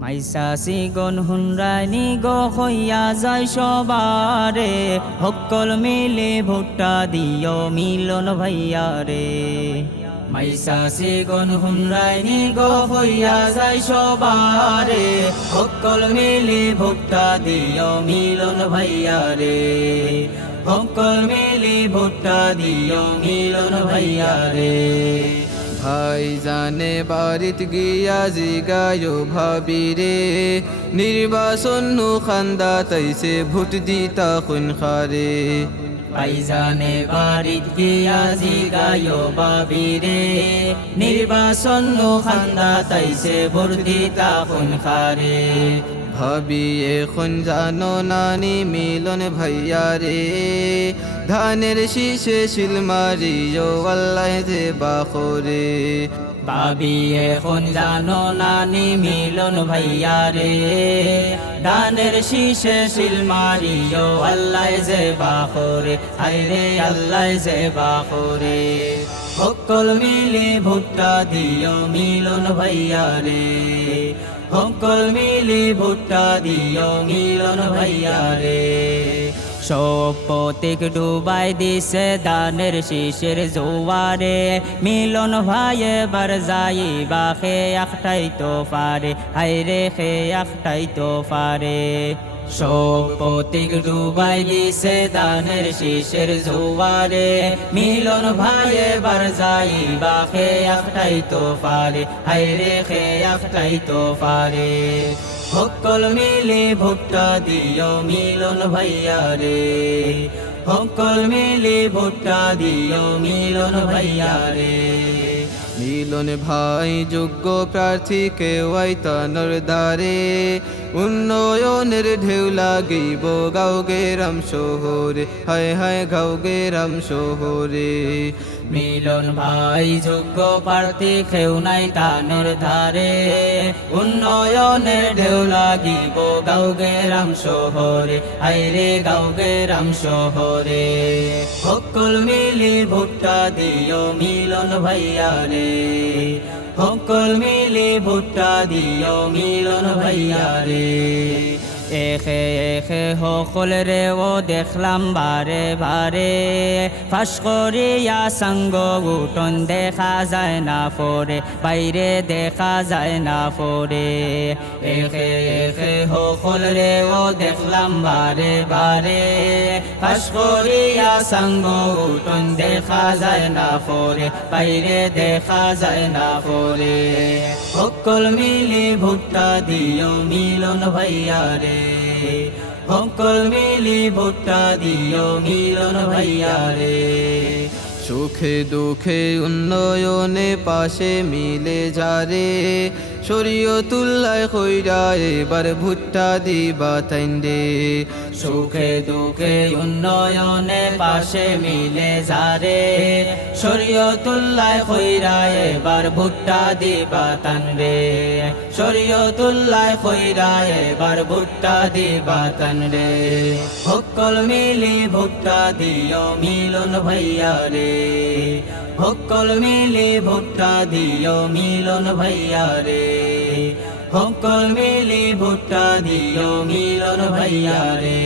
মাইসাসি গন হুনরানি গো হইয়া যায় সবারে, সকল মিলে ভোটটা দিও মিলন ভাইয়া রে। মাইসাসি গন হুনরানি গো হইয়া যায় সবারে, সকল মিলে ভোটটা দিও মিলন ভাইয়া রে। সকল মিলে ভোটটা দিও মিলন ভাইয়া রে। ভাই জানে বাড়িত গিয়া জিগায়ো ভাবি রে, নির্বাচন খান্দা তাইছে ভোট দিতা খুন খারে। ভাইজানে বাড়িত গিয়া জিগায়ো ভাবি রে, নির্বাচন খান্দা তাইছে ভোট দিতা খুন খারে। ভাবি এখন জানো নানি মিলন ভাইয়া রে, ধানের শীষে শিল মারিও আল্লাহ যে বাখরে। ভাবি এখন জানো নানি মিলন ভাইয়া রে, ধানের শীষে শিল মারিও আল্লাহ যে বাখরে। আইরে আল্লাহ যে বাখরে। সকল মিলে ভোটটা দিও মিলন ভাইয়া রে, সকল মিলে ভোটটা দিও মিলন ভাইয়া রে। সব প্রতীক ডুবাই দিছে দানের শীষের জোয়ারে, মিলন ভাই এবার যাইবা খে একটাই তো পারে। হাইরে খে একটাই তো পারে। সব প্রতীক ডুবাই দিছে দানের শীষের জোয়ারে, মিলন ভাই এবার যাইবা খে একটাই তো পারে। হাইরে খে একটাই তো পারে। সকল মিলে ভোটটা দিও মিলন ভাইয়া রে, সকল মিলে ভোটটা দিও মিলন ভাইয়া রে। মিলন ভাই যোগ্য প্রার্থী কেওয়াই তানর দ্বারে, উন্নয়নের ঢেউ লাগিব গাঁওগে রাম শহরে। হায় হায় গাঁওগে রাম শহরে। মিলন ভাই যোগ্য প্রার্থী কেউ নাই তানের ধারে, উন্নয়নের ঢেউ লাগিব গাঁওগে রাম শহরে। আইরে গাঁওগে রাম শহরে। সকল মিলে ভোটটা দিও মিলন ভাইয়া রে, সকল মিলে ভোটটা দিও মিলন ভাইয়া রে। এখে এখে সকল রে ও দেখলাম বারে বারে, ফাঁস করিয়া সঙ্গ উঠন দেখা যায় না পরে, বাইরে দেখা যায় না পরে। এখে এখে সকল রে ও দেখলাম বারে বারে, ফাঁস করিয়া সঙ্গ উঠন দেখা যায় না পরে, বাইরে দেখা যায় না পরে। সকল মিলে ভোটটা দিও মিলন ভাইয়া রে, সকল মিলে ভোটটা দিও মিলন ভাইয়া রে। সুখে দুঃখে উন্নয়নে পাশে মিলে যারে, শরীয়তুল্লাহ কইরা এবার ভুট্টা দিবা তাইন্দে। সুখে দুঃখে উন্নয়নে পাশে মিলে যারে, শরীয়তুল্লাহ কইরা এবার ভুট্টা দিবা তানরে। শরীয়তুল্লাহ কইরা এবার ভুট্টা দিবা তানরে। সকল মিলে ভুট্টা দিও মিলন ভাইয়া রে, সকল মিলে ভোটটা দিও মিলন ভাইয়া রে, সকল মিলে ভোটটা দিও মিলন ভাইয়া রে।